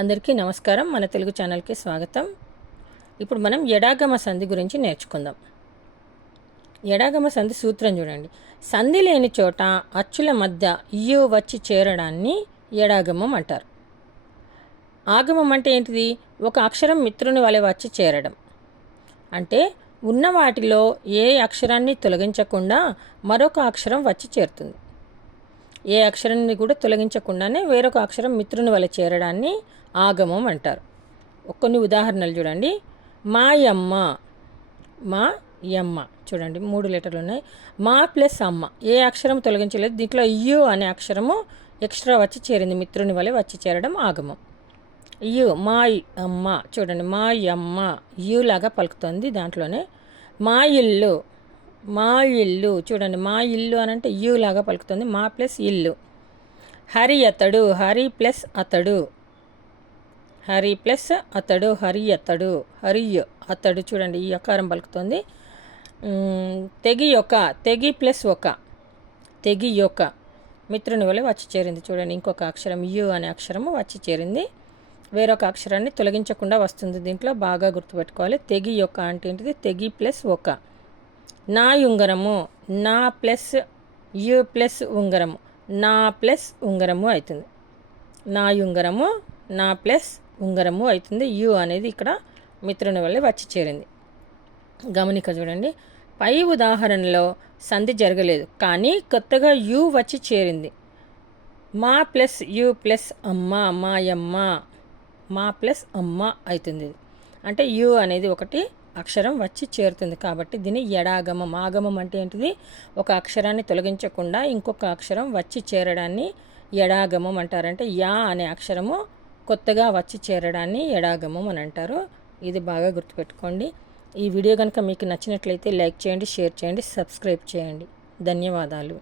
అందరికీ నమస్కారం. మన తెలుగు ఛానల్కి స్వాగతం. ఇప్పుడు మనం ఎడాగమ సంధి గురించి నేర్చుకుందాం. ఎడాగమ సంధి సూత్రం చూడండి. సంధి లేని చోట అచ్చుల మధ్య ఇయ్యు వచ్చి చేరడాన్ని ఎడాగమం అంటారు. ఆగమం అంటే ఏంటిది? ఒక అక్షరం మిత్రుని వలె వచ్చి చేరడం. అంటే ఉన్న వాటిలో ఏ అక్షరాన్ని తొలగించకుండా మరొక అక్షరం వచ్చి చేరుతుంది. ఏ అక్షరాన్ని కూడా తొలగించకుండానే వేరొక అక్షరం మిత్రుని వల్ల చేరడాన్ని ఆగమం అంటారు. కొన్ని ఉదాహరణలు చూడండి. మా యమ్మ మా యమ్మ. చూడండి మూడు లెటర్లు ఉన్నాయి. మా ప్లస్ అమ్మ. ఏ అక్షరం తొలగించలేదు. దీంట్లో యు అనే అక్షరము ఎక్స్ట్రా వచ్చి చేరింది. మిత్రుని వల్ల వచ్చి చేరడం ఆగమం. యు మా అమ్మ. చూడండి మా యమ్మ. యు లాగా పలుకుతుంది దాంట్లోనే. మా ఇల్లు మా ఇల్లు చూడండి మా ఇల్లు అని అంటే యు లాగా పలుకుతుంది. మా ప్లస్ ఇల్లు. హరి అతడు హరి ప్లస్ అతడు. హరి ప్లస్ అతడు హరి అతడు. హరి అతడు చూడండి ఈ అకారం పలుకుతుంది. తెగి ఒక తెగి ప్లస్ ఒక. తెగి యొక్క. మిత్రుని వల్ల వచ్చి చేరింది చూడండి ఇంకొక అక్షరం యు అనే అక్షరము వచ్చి చేరింది. వేరొక అక్షరాన్ని తొలగించకుండా వస్తుంది దీంట్లో బాగా గుర్తుపెట్టుకోవాలి. తెగి యొక్క అంటే ఏంటిది? తెగి ప్లస్ ఒక. నా ఉంగరము నా ప్లస్ యు ప్లస్ ఉంగరము నా ప్లస్ ఉంగరము అవుతుంది. నా ఉంగరము నా ప్లస్ ఉంగరము అవుతుంది. యు అనేది ఇక్కడ మిత్రుని వల్ల వచ్చి చేరింది. గమనిక చూడండి. పై ఉదాహరణలో సంధి జరగలేదు కానీ కొత్తగా యు వచ్చి చేరింది. మా ప్లస్ యు ప్లస్ అమ్మ మాయమ్మ మా ప్లస్ అమ్మ అవుతుంది. అంటే యు అనేది ఒకటి అక్షరం వచ్చి చేరుతుంది కాబట్టి దీన్ని ఎడాగమం ఆగమం అంటే ఏంటిది? ఒక అక్షరాన్ని తొలగించకుండా ఇంకొక అక్షరం వచ్చి చేరడాన్ని ఎడాగమం అంటారంటే యా అనే అక్షరము కొత్తగా వచ్చి చేరడాన్ని ఎడాగమం అని అంటారు. ఇది బాగా గుర్తుపెట్టుకోండి. ఈ వీడియో కనుక మీకు నచ్చినట్లయితే లైక్ చేయండి షేర్ చేయండి సబ్స్క్రైబ్ చేయండి. ధన్యవాదాలు.